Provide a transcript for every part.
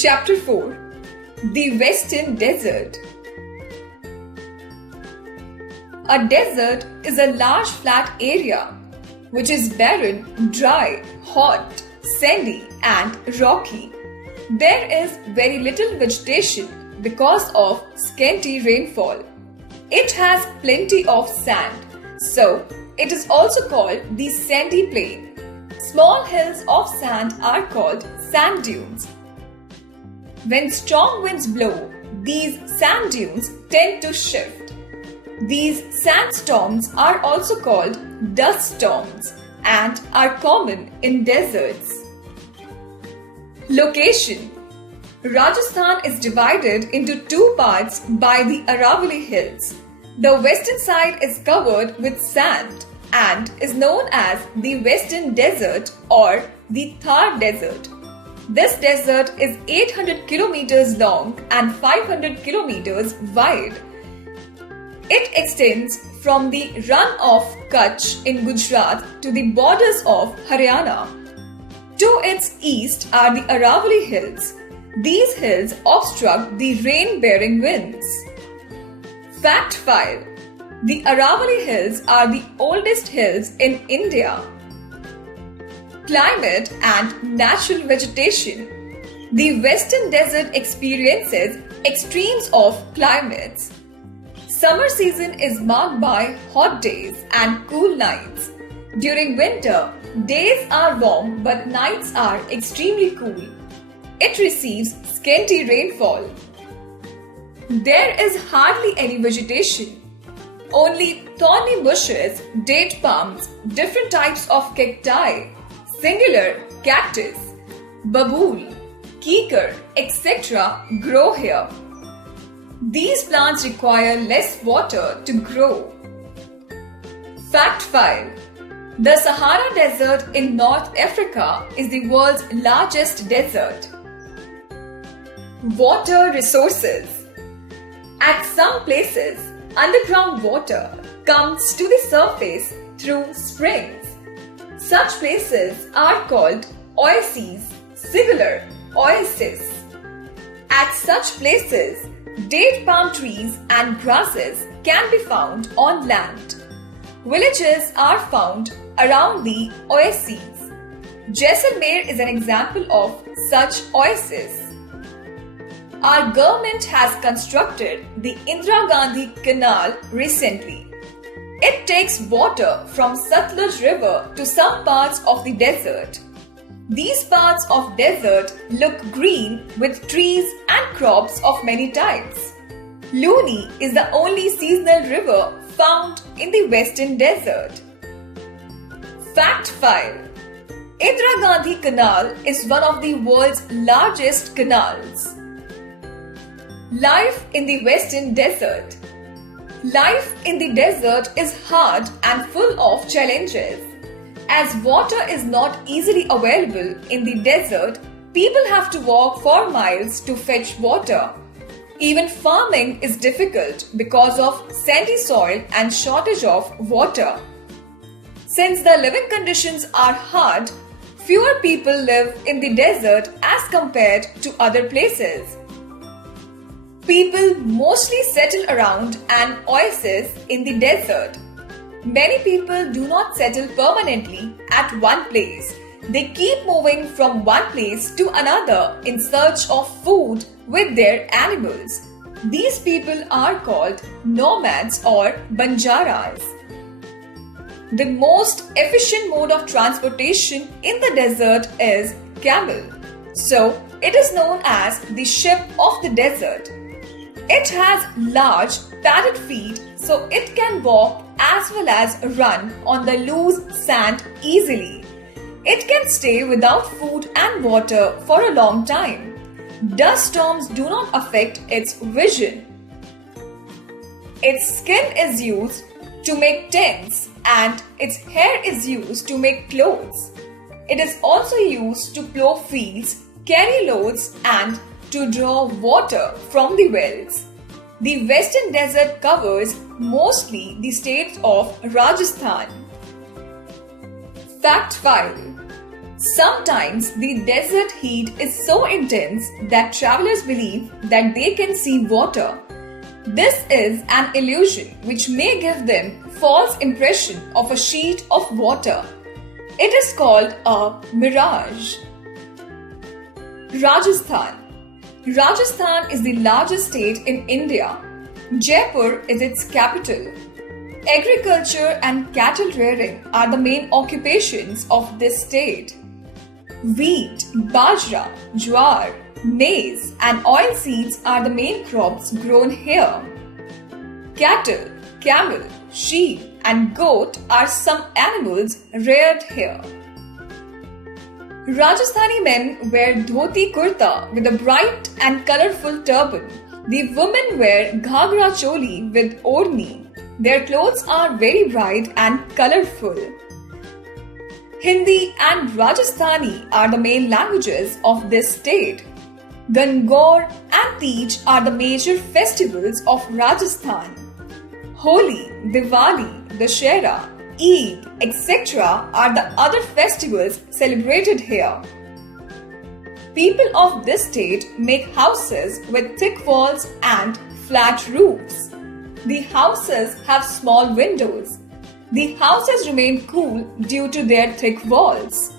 Chapter 4: The Western Desert. A desert is a large flat area which is barren, dry, hot, sandy, and rocky. There is very little vegetation because of scanty rainfall. It has plenty of sand, so it is also called the sandy plain. Small hills of sand are called sand dunes. When strong winds blow, these sand dunes tend to shift. These sandstorms are also called dust storms and are common in deserts. Location: Rajasthan is divided into two parts by the Aravalli Hills. The western side is covered with sand and is known as the Western Desert or the Thar Desert. This desert is 800 kilometers long and 500 kilometers wide. It extends from the Rann of Kutch in Gujarat to the borders of Haryana. To its east are the Aravalli Hills. These hills obstruct the rain-bearing winds. Fact file: the Aravalli Hills are the oldest hills in India. Climate and natural vegetation. The Western Desert experiences extremes of climates. Summer season is marked by hot days and cool nights. During winter, days are warm but nights are extremely cool. It receives scanty rainfall. There is hardly any vegetation. Only thorny bushes, date palms, different types of cacti, singular cactus, babool, kikar, etc. grow here. These plants require less water to grow. Fact file: the Sahara Desert in North Africa is the world's largest desert. Water resources. At some places, underground water comes to the surface through springs. Such places are called oases, singular oasis. At such places, date palm trees and grasses can be found on land. Villages are found around the oases. Jaisalmer is an example of such oasis. Our government has constructed the Indira Gandhi Canal recently. It takes water from Satluj River to some parts of the desert. These parts of desert look green with trees and crops of many types. Luni is the only seasonal river found in the Western Desert. Fact file: Indira Gandhi Canal is one of the world's largest canals. Life in the Western Desert. Life in the desert is hard and full of challenges. As water is not easily available in the desert, people have to walk for miles to fetch water. Even farming is difficult because of sandy soil and shortage of water. Since the living conditions are hard, fewer people live in the desert as compared to other places. People mostly settle around an oasis in the desert. Many people do not settle permanently at one place. They keep moving from one place to another in search of food with their animals. These people are called nomads or banjaras. The most efficient mode of transportation in the desert is camel. So, it is known as the ship of the desert. It has large padded feet so it can walk as well as run on the loose sand easily. It can stay without food and water for a long time. Dust storms do not affect its vision. Its skin is used to make tents and its hair is used to make clothes. It is also used to plow fields, carry loads and to draw water from the wells. The Western Desert covers mostly the state of Rajasthan. Fact file: Sometimes the desert heat is so intense that travelers believe that they can see water. This is an illusion which may give them false impression of a sheet of water. It is called a mirage. Rajasthan. Rajasthan is the largest state in India. Jaipur is its capital. Agriculture and cattle rearing are the main occupations of this state. Wheat, bajra, jowar, maize and oilseeds are the main crops grown here. Cattle, camel, sheep and goat are some animals reared here. Rajasthani men wear dhoti kurta with a bright and colorful turban. The women wear ghagra choli with orni. Their clothes are very bright and colorful. Hindi and Rajasthani are the main languages of this state. Gangaur and Teej are the major festivals of Rajasthan. Holi, Diwali, Dussehra, Eid, etc. are the other festivals celebrated here. People of this state make houses with thick walls and flat roofs. The houses have small windows. The houses remain cool due to their thick walls.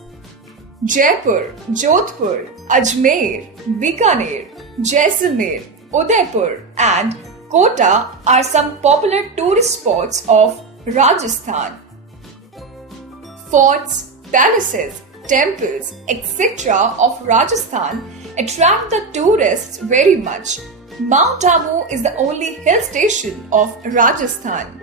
Jaipur, Jodhpur, Ajmer, Bikaner, Jaisalmer, Udaipur and Kota are some popular tourist spots of Rajasthan. Forts, palaces, temples, etc. of Rajasthan attract the tourists very much. Mount Abu is the only hill station of Rajasthan.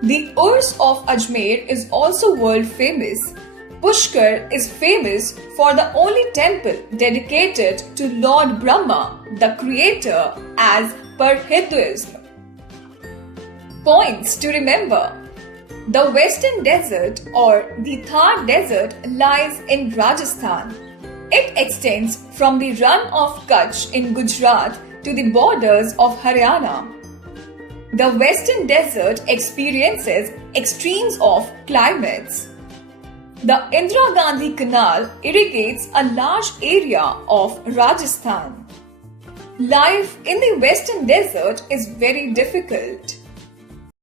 The Urs of Ajmer is also world famous. Pushkar is famous for the only temple dedicated to Lord Brahma, the creator, as per Hinduism. Points to remember. The Western Desert or the Thar Desert lies in Rajasthan. It extends from the run of Kutch in Gujarat to the borders of Haryana. The Western Desert experiences extremes of climates. The Indira Gandhi Canal irrigates a large area of Rajasthan. Life in the Western Desert is very difficult.